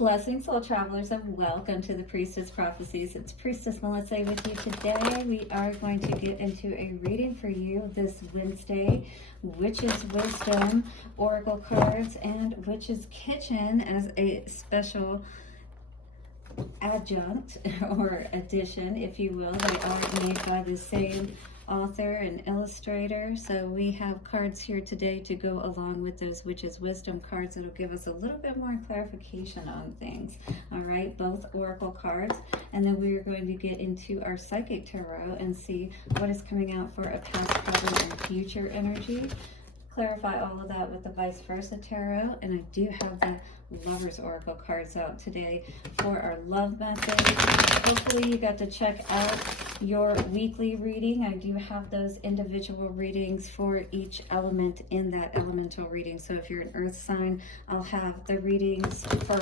Blessings, soul travelers, and welcome to the Priestess Prophecies. It's Priestess Melissae with you today. We are going to get into a reading for you this Wednesday. Witch's Wisdom, Oracle cards, and Witch's Kitchen as a special adjunct or addition, if you will. They are made by the same author and illustrator, so we have cards here today to go along with those Witch's Wisdom cards. It'll give us a little bit more clarification on things. All right, both oracle cards, and then we are going to get into our psychic tarot and see what is coming out for a past, present, and future energy. Clarify all of that with the vice versa tarot, and I do have the Lovers Oracle cards out today for our love message. Hopefully you got to check out your weekly reading. I do have those individual readings for each element in that elemental reading. So if you're an earth sign, I'll have the readings for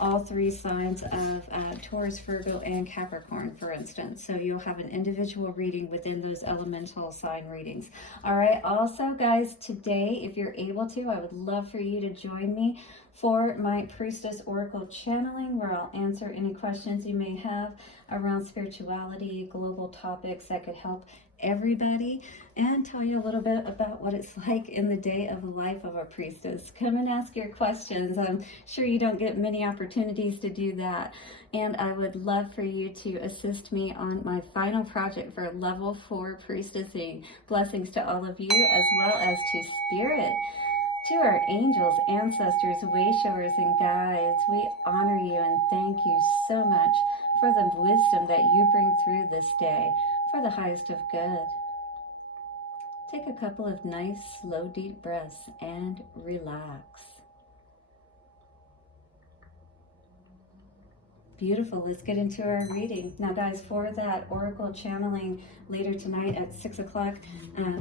all three signs of Taurus, Virgo, and Capricorn, for instance. So you'll have an individual reading within those elemental sign readings. All right, also guys, today, if you're able to, I would love for you to join me for my Priestess Oracle channeling, where I'll answer any questions you may have around spirituality, global topics that could help everybody, and tell you a little bit about what it's like in the day of the life of a priestess. Come and ask your questions. I'm sure you don't get many opportunities to do that. And I would love for you to assist me on my final project for level 4 priestessing. Blessings to all of you, as well as to Spirit. To our angels, ancestors, wayshowers, and guides, we honor you and thank you so much for the wisdom that you bring through this day for the highest of good. Take a couple of nice, slow, deep breaths and relax. Beautiful. Let's get into our reading. Now, guys, for that oracle channeling later tonight at 6 o'clock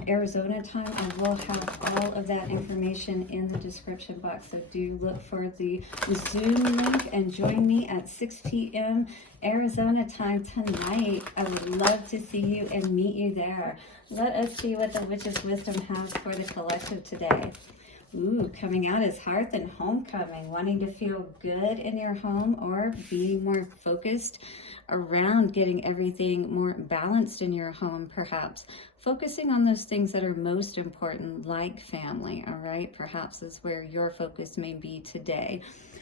Arizona time, I will have all of that information in the description box. So do look for the Zoom link and join me at 6 p.m. Arizona time tonight. I would love to see you and meet you there. Let us see what the Witch's Wisdom has for the collective today. Ooh, coming out is Hearth and Homecoming, wanting to feel good in your home or being more focused around getting everything more balanced in your home, perhaps. Focusing on those things that are most important, like family, all right? Perhaps is where your focus may be today,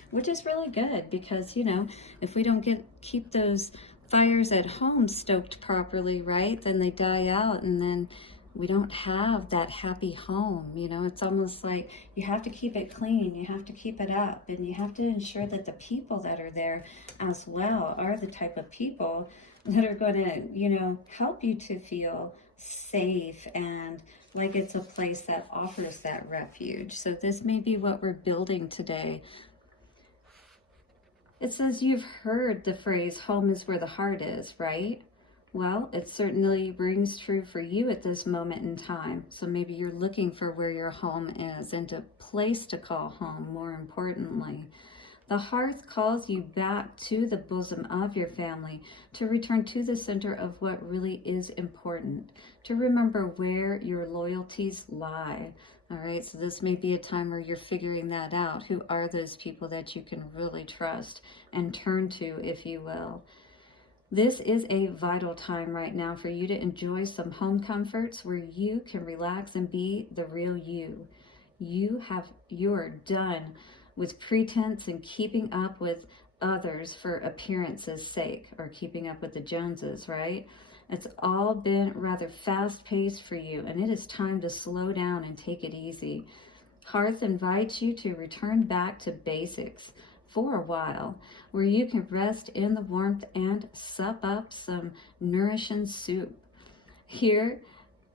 which is really good because, you know, if we don't keep those fires at home stoked properly, right, then they die out, and then we don't have that happy home. You know, it's almost like you have to keep it clean, you have to keep it up, and you have to ensure that the people that are there as well are the type of people that are going to, you know, help you to feel safe and like it's a place that offers that refuge. So this may be what we're building today. It says you've heard the phrase, home is where the heart is, right? Well, it certainly rings true for you at this moment in time. So maybe you're looking for where your home is and a place to call home, more importantly. The hearth calls you back to the bosom of your family, to return to the center of what really is important, to remember where your loyalties lie. All right, so this may be a time where you're figuring that out. Who are those people that you can really trust and turn to, if you will? This is a vital time right now for you to enjoy some home comforts where you can relax and be the real you. You're done with pretense and keeping up with others for appearance's sake, or keeping up with the Joneses, right? It's all been rather fast-paced for you, and it is time to slow down and take it easy. Hearth invites you to return back to basics for a while, where you can rest in the warmth and sup up some nourishing soup. Here,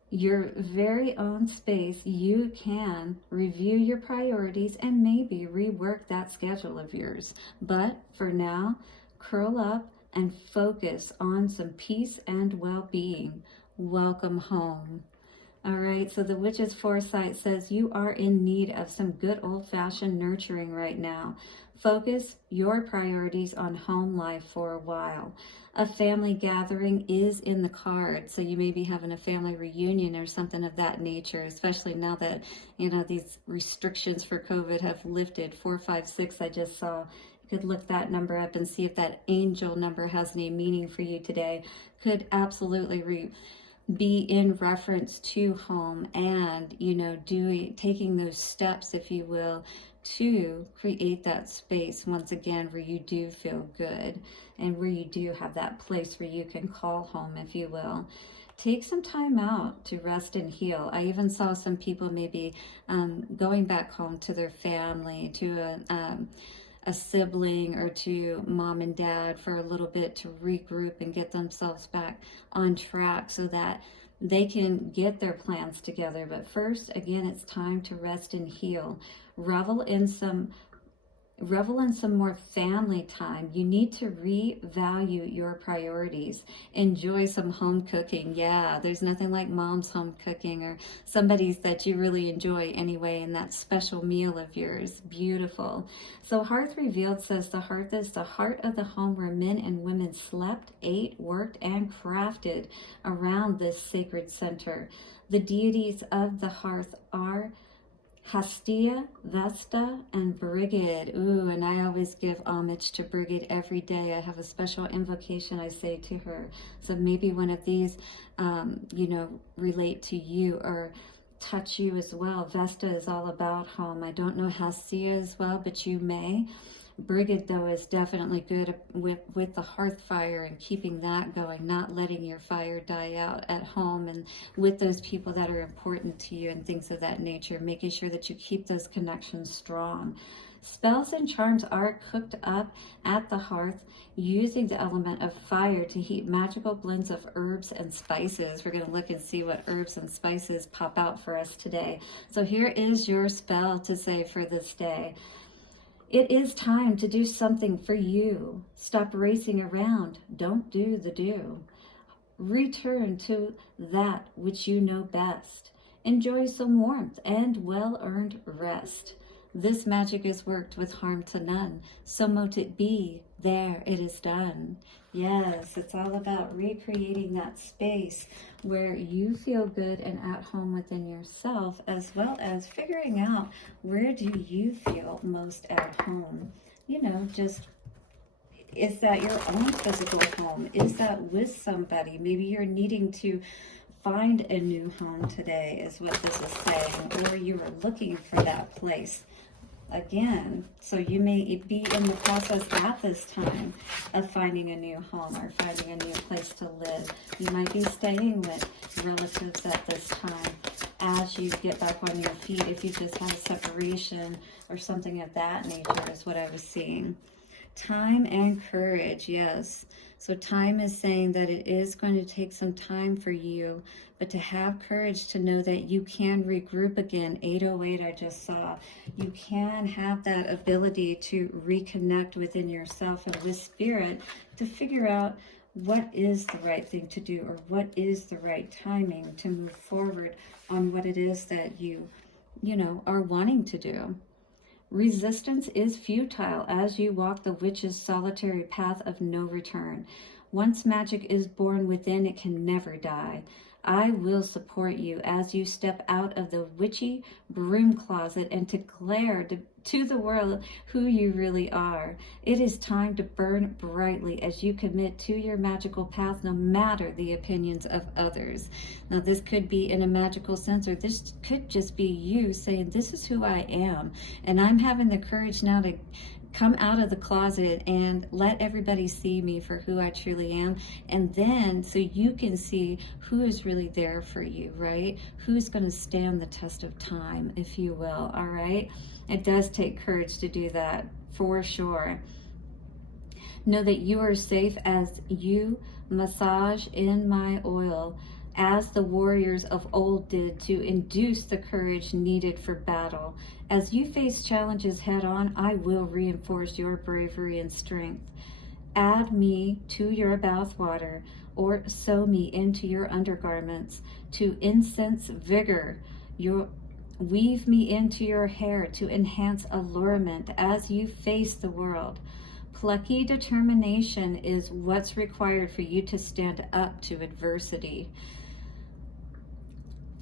your very own space, you can review your priorities and maybe rework that schedule of yours. But for now, curl up and focus on some peace and well-being. Welcome home. All right, so the Witch's Foresight says you are in need of some good old-fashioned nurturing right now. Focus your priorities on home life for a while. A family gathering is in the card, so you may be having a family reunion or something of that nature, especially now that, you know, these restrictions for COVID have lifted. 4, 5, 6 I just saw You could look that number up and see if that angel number has any meaning for you today. Could absolutely be in reference to home and, you know, taking those steps, if you will, to create that space once again where you do feel good and where you do have that place where you can call home, if you will. Take some time out to rest and heal. I even saw some people maybe going back home to their family, to a sibling or to mom and dad for a little bit to regroup and get themselves back on track so that they can get their plans together. But first, again, it's time to rest and heal. Revel in some more family time. You need to revalue your priorities. Enjoy some home cooking. Yeah, there's nothing like mom's home cooking or somebody's that you really enjoy anyway, and that special meal of yours. Beautiful. So Hearth Revealed says the hearth is the heart of the home where men and women slept, ate, worked, and crafted around this sacred center. The deities of the hearth are Hestia, Vesta, and Brigid. Ooh, and I always give homage to Brigid every day. I have a special invocation I say to her. So maybe one of these, you know, relate to you or touch you as well. Vesta is all about home. I don't know Hestia as well, but you may. Brigid, though, is definitely good with the hearth fire and keeping that going, not letting your fire die out at home and with those people that are important to you and things of that nature, making sure that you keep those connections strong. Spells and charms are cooked up at the hearth using the element of fire to heat magical blends of herbs and spices. We're going to look and see what herbs and spices pop out for us today. So here is your spell to say for this day. It is time to do something for you. Stop racing around. Don't do the do. Return to that which you know best. Enjoy some warmth and well-earned rest. This magic is worked with harm to none. So mote it be. There it is done. Yes, it's all about recreating that space where you feel good and at home within yourself, as well as figuring out where do you feel most at home. You know, just, is that your own physical home? Is that with somebody? Maybe you're needing to find a new home today is what this is saying, or you are looking for that place. Again, so you may be in the process at this time of finding a new home or finding a new place to live. You might be staying with relatives at this time as you get back on your feet. If you just had a separation or something of that nature is what I was seeing. Time and courage, yes. So time is saying that it is going to take some time for you, but to have courage to know that you can regroup again. 808 I just saw. You can have that ability to reconnect within yourself and with spirit to figure out what is the right thing to do or what is the right timing to move forward on what it is that you know, are wanting to do. Resistance is futile as you walk the witch's solitary path of no return. Once magic is born within, it can never die. I will support you as you step out of the witchy broom closet and declare to the world who you really are. It is time to burn brightly as you commit to your magical path, no matter the opinions of others. Now, this could be in a magical sense, or this could just be you saying, this is who I am, and I'm having the courage now to come out of the closet and let everybody see me for who I truly am. And then so you can see who is really there for you, right? Who's going to stand the test of time, if you will, all right? It does take courage to do that, for sure. Know that you are safe as you massage in my oil, as the warriors of old did to induce the courage needed for battle. As you face challenges head on, I will reinforce your bravery and strength. Add me to your bathwater, or sew me into your undergarments, to incense vigor. Weave me into your hair to enhance allurement as you face the world. Plucky determination is what's required for you to stand up to adversity.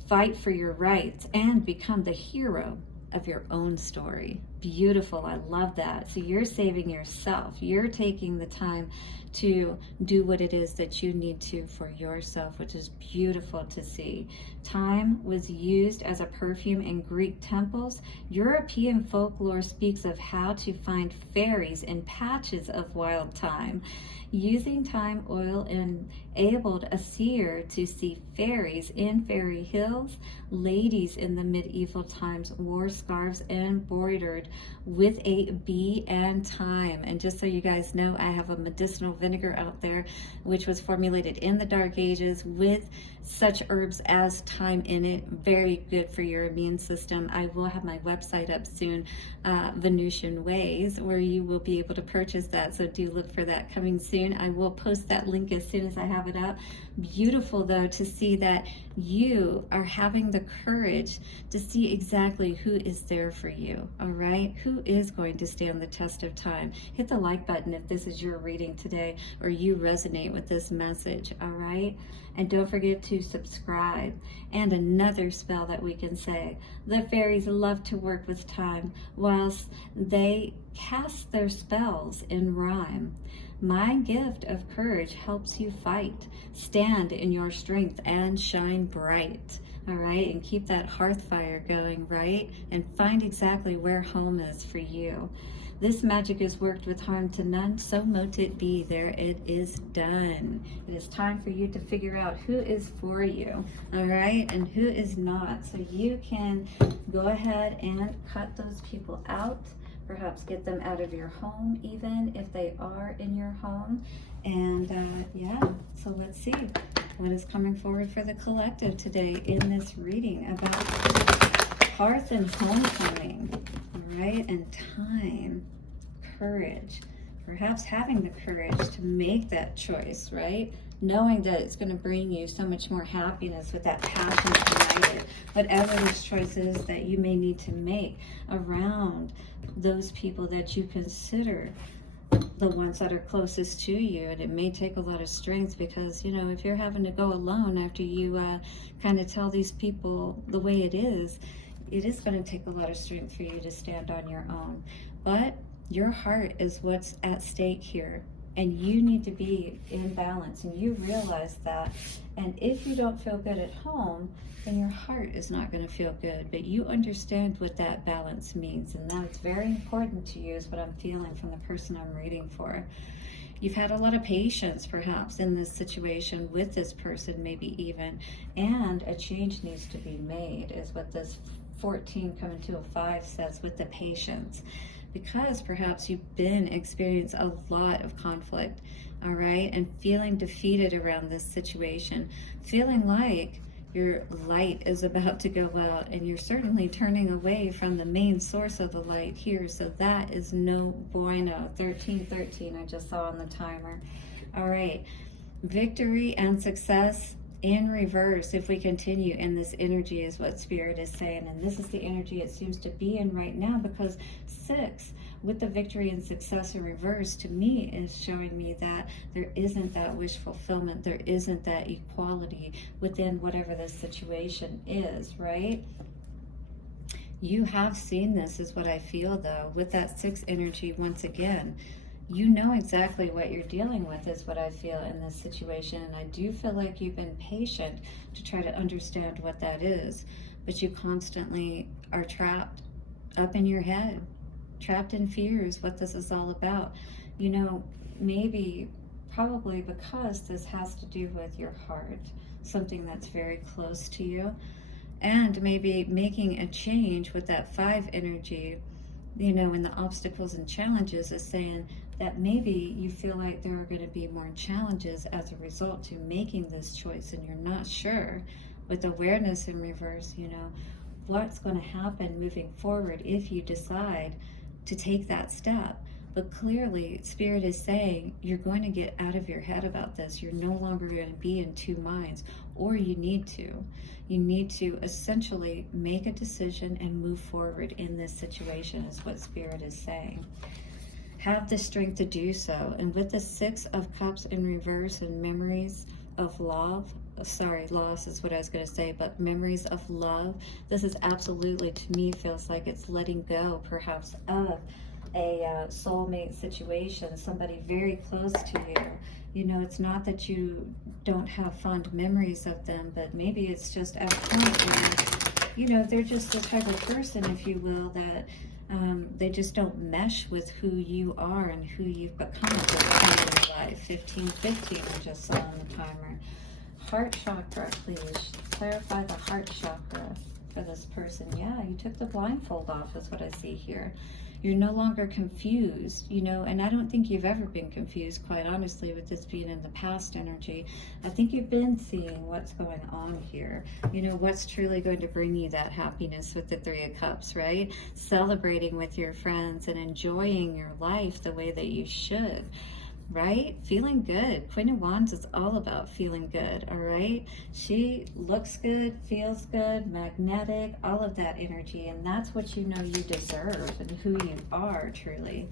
Fight for your rights and become the hero of your own story. beautiful. I love that. So you're saving yourself. You're taking the time to do what it is that you need to for yourself, which is beautiful to see. Thyme was used as a perfume in Greek temples. European folklore speaks of how to find fairies in patches of wild thyme. Using thyme oil enabled a seer to see fairies in fairy hills. Ladies in the medieval times wore scarves embroidered with a bee and thyme. And just so you guys know, I have a medicinal vinegar out there which was formulated in the Dark Ages with such herbs as thyme in it. Very good for your immune system. I will have my website up soon, Venusian Ways, where you will be able to purchase that, so do look for that coming soon. I will post that link as soon as I have it up. Beautiful though to see that you are having the courage to see exactly who is there for you, all right? Who is going to stand the test of time. Hit the like button if this is your reading today or you resonate with this message, all right? And don't forget to subscribe. And another spell that we can say, the fairies love to work with time whilst they cast their spells in rhyme. My gift of courage helps you fight. Stand in your strength and shine bright. All right, and keep that hearth fire going, right? And find exactly where home is for you. This magic is worked with harm to none, so mote it be. There it is done. It is time for you to figure out who is for you, all right, and who is not. So you can go ahead and cut those people out. Perhaps get them out of your home, even if they are in your home. And yeah, so let's see what is coming forward for the collective today in this reading about Hearth and Homecoming, all right, and time, courage. Perhaps having the courage to make that choice, right? Knowing that it's going to bring you so much more happiness with that passion ignited. Whatever those choices that you may need to make around those people that you consider the ones that are closest to you. And it may take a lot of strength because, you know, if you're having to go alone after you kind of tell these people the way it is going to take a lot of strength for you to stand on your own. But your heart is what's at stake here. And you need to be in balance, and you realize that. And if you don't feel good at home, then your heart is not going to feel good. But you understand what that balance means, and that's very important to you, is what I'm feeling from the person I'm reading for. You've had a lot of patience, perhaps, in this situation with this person, maybe even, and a change needs to be made, is what this 14 coming to a 5 says with the patience. Because perhaps you've been experiencing a lot of conflict, all right, and feeling defeated around this situation, feeling like your light is about to go out, and you're certainly turning away from the main source of the light here, so that is no bueno. 1313 I just saw on the timer. All right, victory and success in reverse, if we continue in this energy, is what Spirit is saying. And this is the energy it seems to be in right now, because 6 with the victory and success in reverse, to me, is showing me that there isn't that wish fulfillment. There isn't that equality within whatever the situation is, right? You have seen this, is what I feel, though, with that 6 energy once again. You know exactly what you're dealing with, is what I feel in this situation. And I do feel like you've been patient to try to understand what that is. But you constantly are trapped up in your head, trapped in fears, what this is all about. You know, maybe, probably because this has to do with your heart, something that's very close to you. And maybe making a change with that 5 energy, you know, in the obstacles and challenges, is saying that maybe you feel like there are going to be more challenges as a result to making this choice, and you're not sure, with awareness in reverse, you know, what's going to happen moving forward if you decide to take that step. But clearly, Spirit is saying you're going to get out of your head about this. You're no longer going to be in 2 minds, or you need to. You need to essentially make a decision and move forward in this situation, is what Spirit is saying. Have the strength to do so. And with the 6 of Cups in reverse and memories of love, sorry, loss is what I was going to say, but memories of love. This is absolutely, to me, feels like it's letting go perhaps of a soulmate situation, somebody very close to you. You know, it's not that you don't have fond memories of them, but maybe it's just at a point where, you know, they're just the type of person, if you will, that they just don't mesh with who you are and who you've become at this time in your life. 1515, I just saw on the timer. Heart chakra, please. Clarify the heart chakra for this person. Yeah, you took the blindfold off, is what I see here. You're no longer confused, you know, and I don't think you've ever been confused, quite honestly, with this being in the past energy. I think you've been seeing what's going on here. You know, what's truly going to bring you that happiness with the Three of Cups, right? Celebrating with your friends and enjoying your life the way that you should. Right? Feeling good. Queen of Wands is all about feeling good, all right? She looks good, feels good, magnetic, all of that energy, and that's what you know you deserve and who you are truly.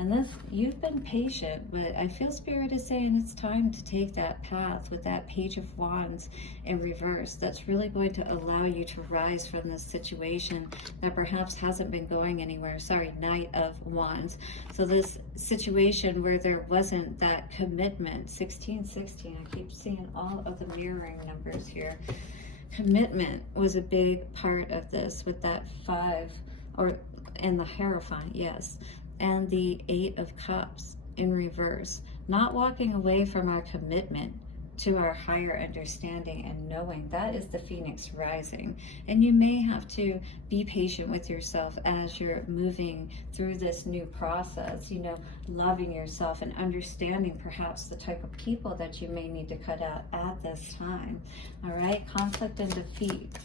And this, you've been patient, but I feel Spirit is saying it's time to take that path with that Page of Wands in reverse. That's really going to allow you to rise from this situation that perhaps hasn't been going anywhere. Sorry, Knight of Wands. So this situation where there wasn't that commitment, 1616, I keep seeing all of the mirroring numbers here. Commitment was a big part of this with that 5, and the Hierophant, yes. And the 8 of Cups in reverse. Not walking away from our commitment to our higher understanding and knowing. That is the Phoenix rising. And you may have to be patient with yourself as you're moving through this new process, you know, loving yourself and understanding perhaps the type of people that you may need to cut out at this time. All right, conflict and defeat.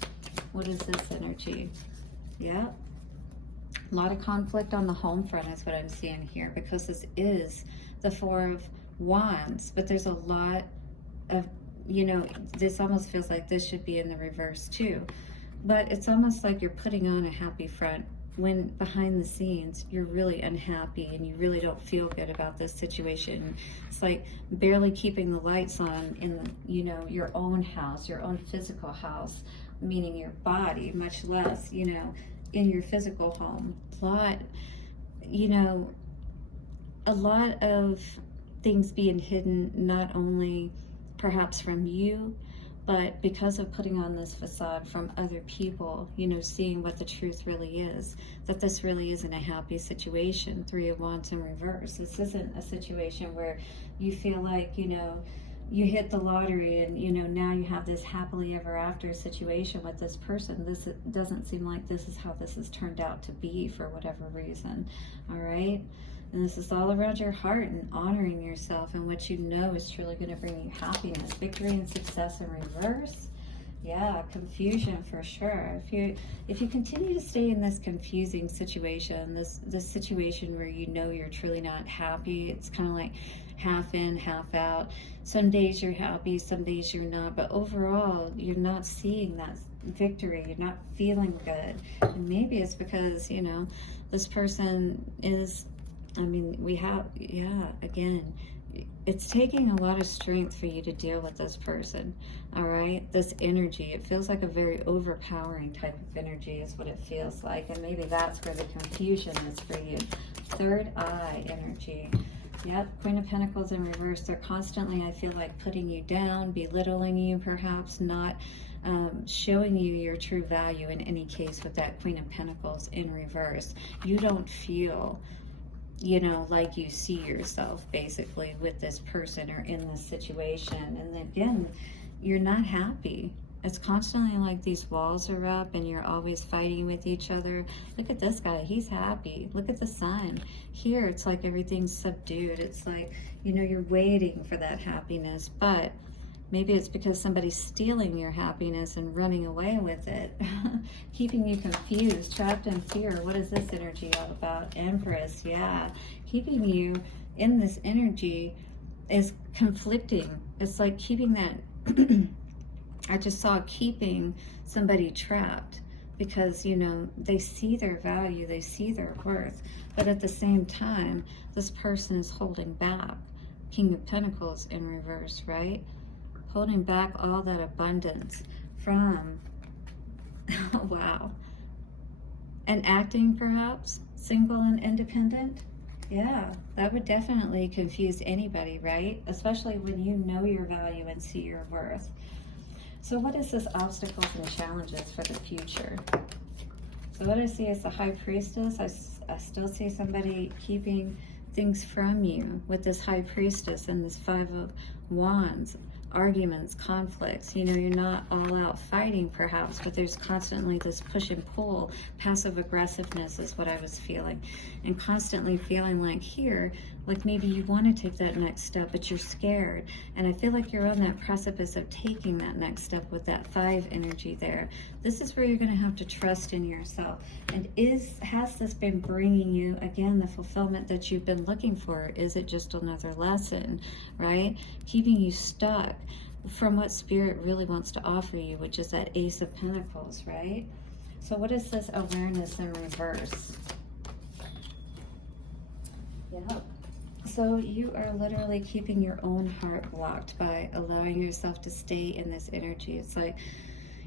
What is this energy? Yeah. A lot of conflict on the home front is what I'm seeing here, because this is the 4 of Wands, but there's a lot of, you know, this almost feels like this should be in the reverse too, but it's almost like you're putting on a happy front when behind the scenes you're really unhappy and you really don't feel good about this situation. It's like barely keeping the lights on in the, you know, your own house, your own physical house, meaning your body, much less, you know, in your physical home. A lot, you know, a lot of things being hidden, not only perhaps from you, but because of putting on this facade from other people, you know, seeing what the truth really is, that this really isn't a happy situation. 3 of Wands in reverse. This isn't a situation where you feel like, you know, you hit the lottery and, you know, now you have this happily ever after situation with this person. This doesn't seem like this is how this has turned out to be for whatever reason. All right. And this is all around your heart and honoring yourself and what you know is truly going to bring you happiness, victory, and success in reverse. Yeah, confusion for sure. If you continue to stay in this confusing situation, this situation where you know you're truly not happy, it's kind of like half in, half out. Some days you're happy, some days you're not, but overall you're not seeing that victory, you're not feeling good. And maybe it's because, you know, this person is, I mean, we have, yeah, again, it's taking a lot of strength for you to deal with this person, all right? This energy, it feels like a very overpowering type of energy is what it feels like, and maybe that's where the confusion is for you. Third eye energy. Yep, Queen of Pentacles in reverse. They're constantly, I feel like, putting you down, belittling you perhaps, not showing you your true value in any case with that Queen of Pentacles in reverse. You don't feel, you know, like you see yourself basically with this person or in this situation. And again, you're not happy. It's constantly like these walls are up and you're always fighting with each other. Look at this guy, he's happy. Look at the sun. Here, it's like everything's subdued. It's like, you know, you're waiting for that happiness, but maybe it's because somebody's stealing your happiness and running away with it, keeping you confused, trapped in fear. What is this energy all about? Empress, yeah. Keeping you in this energy is conflicting. It's like keeping that, I just saw keeping somebody trapped because, you know, they see their value, they see their worth, but at the same time, this person is holding back. King of Pentacles in reverse, right? holding back all that abundance from, wow. And acting perhaps, single and independent. Yeah, that would definitely confuse anybody, right? Especially when you know your value and see your worth. So what is this obstacles and challenges for the future? So what I see is the High Priestess. I still see somebody keeping things from you with this High Priestess and this Five of Wands. Arguments, conflicts, you know, you're not all out fighting perhaps, but there's constantly this push and pull. Passive aggressiveness is what I was feeling, and constantly feeling like here, like maybe you want to take that next step, but you're scared. And I feel like you're on that precipice of taking that next step with that 5 energy there. This is where you're going to have to trust in yourself. And has this been bringing you, again, the fulfillment that you've been looking for? Is it just another lesson, right? Keeping you stuck from what Spirit really wants to offer you, which is that Ace of Pentacles, right? So what is this awareness in reverse? Yep. So you are literally keeping your own heart blocked by allowing yourself to stay in this energy. It's like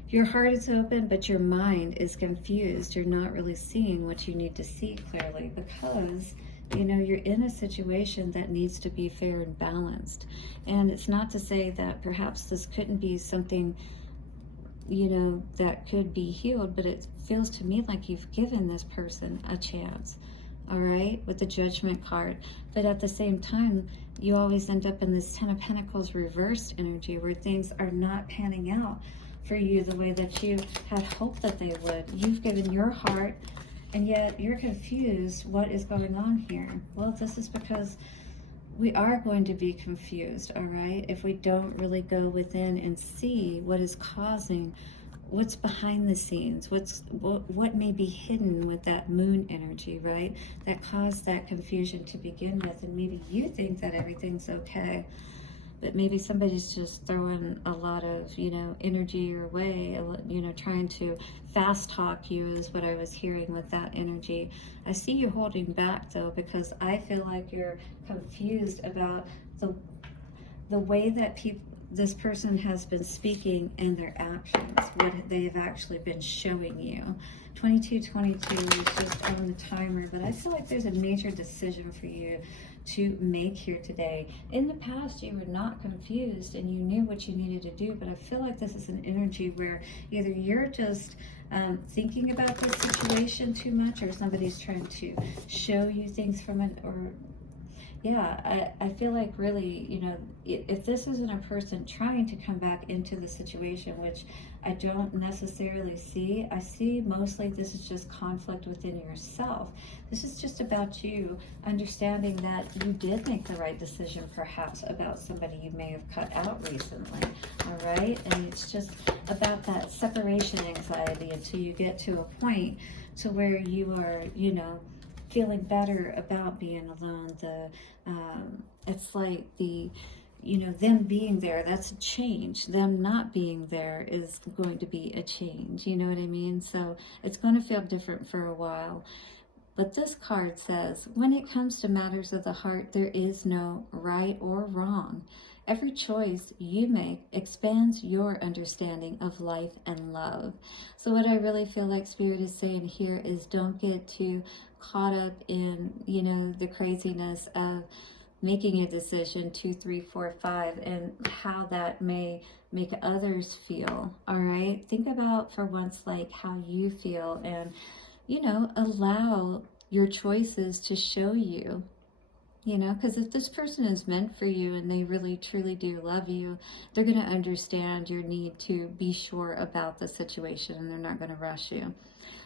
your heart is open, but your mind is confused. You're not really seeing what you need to see clearly because, you know, you're in a situation that needs to be fair and balanced. And it's not to say that perhaps this couldn't be something, you know, that could be healed, but it feels to me like you've given this person a chance. All right, with the Judgment card. But at the same time, you always end up in this Ten of Pentacles reversed energy where things are not panning out for you the way that you had hoped that they would. You've given your heart, and yet you're confused. What is going on here? Well, this is because we are going to be confused, all right, if we don't really go within and see what is causing, what's behind the scenes, what may be hidden with that moon energy, right, that caused that confusion to begin with. And maybe you think that everything's okay, but maybe somebody's just throwing a lot of, you know, energy your way, you know, trying to fast talk you is what I was hearing with that energy. I see you holding back though, because I feel like you're confused about the way that this person has been speaking and their actions, what they have actually been showing you. 2222 is just on the timer, but I feel like there's a major decision for you to make here today. In the past, you were not confused and you knew what you needed to do, but I feel like this is an energy where either you're just thinking about this situation too much, or somebody's trying to show you things from it, or yeah, I feel like really, you know, if this isn't a person trying to come back into the situation, which I don't necessarily see, I see mostly this is just conflict within yourself. This is just about you understanding that you did make the right decision, perhaps, about somebody you may have cut out recently, all right? And it's just about that separation anxiety until you get to a point to where you are, you know, feeling better about being alone. It's like the, you know, them being there, that's a change. Them not being there is going to be a change. You know what I mean? So it's going to feel different for a while. But this card says, when it comes to matters of the heart, there is no right or wrong. Every choice you make expands your understanding of life and love. So what I really feel like Spirit is saying here is don't get too caught up in, you know, the craziness of making a decision 2, 3, 4, 5 and how that may make others feel. All right, think about for once like how you feel, and you know, allow your choices to show you, you know, because if this person is meant for you and they really truly do love you, they're going to understand your need to be sure about the situation, and they're not going to rush you.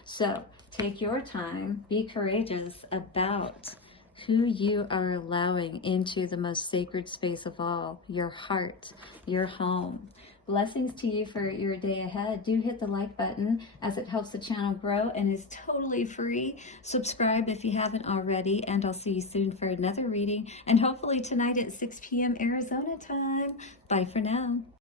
So take your time, be courageous about who you are allowing into the most sacred space of all, your heart, your home. Blessings to you for your day ahead. Do hit the like button as it helps the channel grow and is totally free. Subscribe if you haven't already, and I'll see you soon for another reading, and hopefully tonight at 6 p.m. Arizona time. Bye for now.